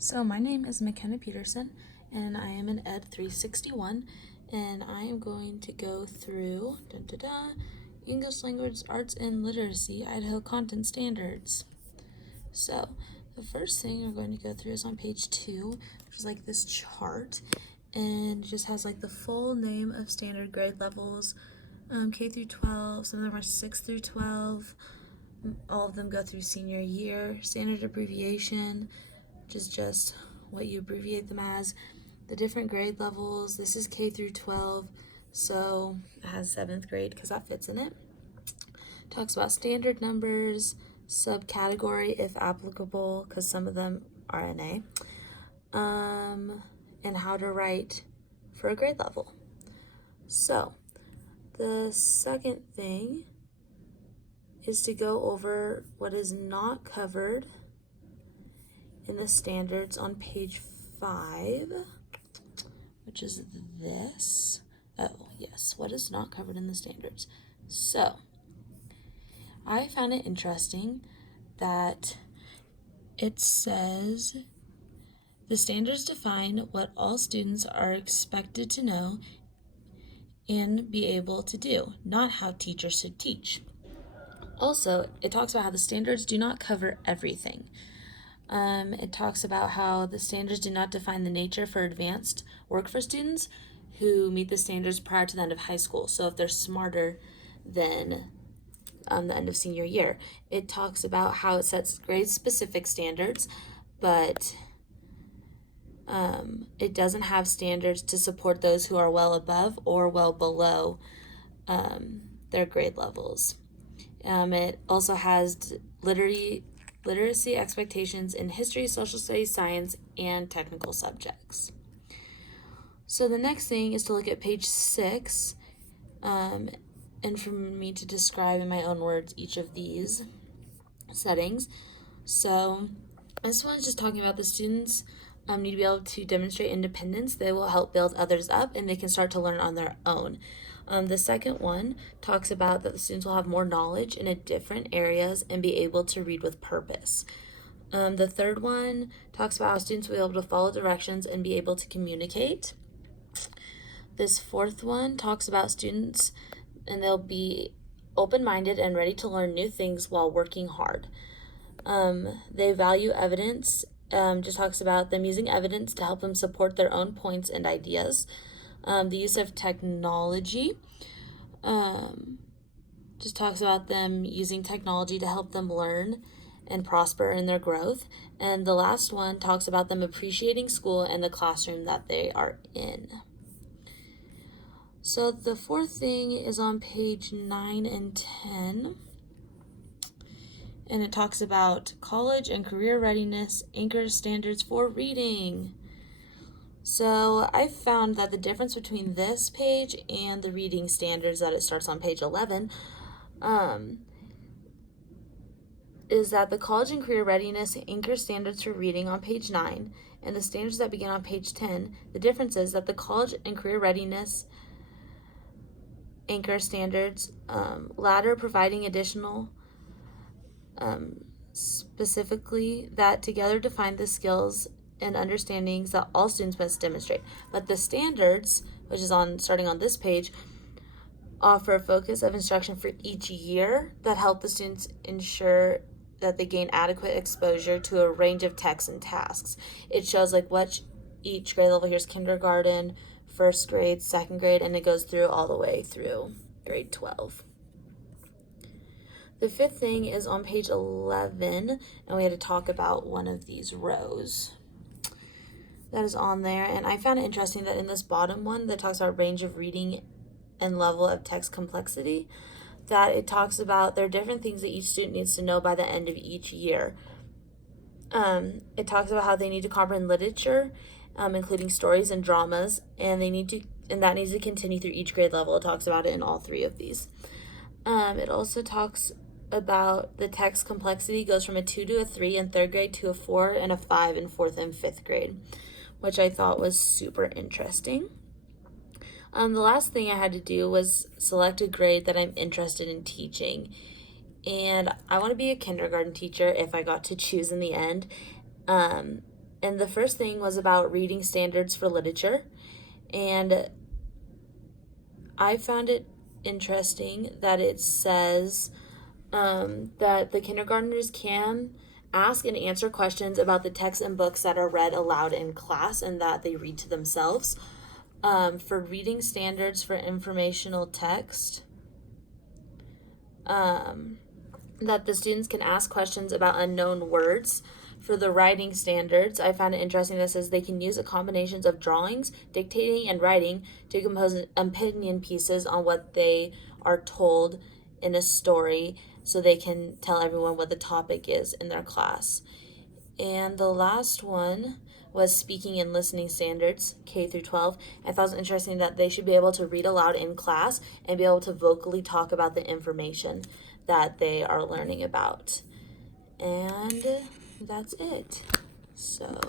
So my name is McKenna Peterson, and I am in Ed 361, and I am going to go through English Language Arts and Literacy Idaho Content Standards. So the first thing we're going to go through is on page 2, which is like this chart, and it just has like the full name of standard grade levels, K through 12. Some of them are 6 through 12. All of them go through senior year. Standard abbreviation, which is just what you abbreviate them as. The different grade levels. This is K through 12, so it has 7th grade because that fits in it. Talks about standard numbers, subcategory if applicable, because some of them are NA, and how to write for a grade level. So the second thing is to go over what is not covered in the standards on page 5, which is this. Oh, yes, what is not covered in the standards? So I found it interesting that it says the standards define what all students are expected to know and be able to do, not how teachers should teach. Also, it talks about how the standards do not cover everything. It talks about how the standards do not define the nature for advanced work for students who meet the standards prior to the end of high school. So if they're smarter than the end of senior year. It talks about how it sets grade-specific standards, but it doesn't have standards to support those who are well above or well below their grade levels. It also has literacy expectations in history, social studies, science, and technical subjects. So the next thing is to look at page 6, and for me to describe in my own words each of these settings. So this one is just talking about the students need to be able to demonstrate independence. They will help build others up, and they can start to learn on their own. The second one talks about that the students will have more knowledge in different areas and be able to read with purpose. The third one talks about how students will be able to follow directions and be able to communicate. This fourth one talks about students and they'll be open-minded and ready to learn new things while working hard. They value evidence, just talks about them using evidence to help them support their own points and ideas. The use of technology, just talks about them using technology to help them learn and prosper in their growth. And the last one talks about them appreciating school and the classroom that they are in. So the fourth thing is on page 9 and 10, and it talks about college and career readiness anchor standards for reading. So I found that the difference between this page and the reading standards that it starts on page 11 is that the college and career readiness anchor standards for reading on page 9 and the standards that begin on page 10, the difference is that the college and career readiness anchor standards, latter providing additional specifically that together define the skills and understandings that all students must demonstrate. But the standards, which is starting on this page, offer a focus of instruction for each year that help the students ensure that they gain adequate exposure to a range of texts and tasks. It shows like what each grade level, here's kindergarten, first grade, second grade, and it goes through all the way through grade 12. The fifth thing is on page 11, and we had to talk about one of these rows that is on there. And I found it interesting that in this bottom one that talks about range of reading and level of text complexity, that it talks about there are different things that each student needs to know by the end of each year. It talks about how they need to comprehend literature, including stories and dramas, and that needs to continue through each grade level. It talks about it in all 3 of these. It also talks about the text complexity goes from a 2 to a 3 in 3rd grade to a 4 and a 5 in 4th and 5th grade, which I thought was super interesting. The last thing I had to do was select a grade that I'm interested in teaching. And I want to be a kindergarten teacher if I got to choose in the end. And the first thing was about reading standards for literature. And I found it interesting that it says that the kindergartners can ask and answer questions about the texts and books that are read aloud in class and that they read to themselves. For reading standards for informational text, that the students can ask questions about unknown words. For the writing standards, I found it interesting that says they can use a combinations of drawings, dictating, and writing to compose opinion pieces on what they are told in a story so they can tell everyone what the topic is in their class. And the last one was speaking and listening standards, K through 12. I thought it was interesting that they should be able to read aloud in class and be able to vocally talk about the information that they are learning about. And that's it. So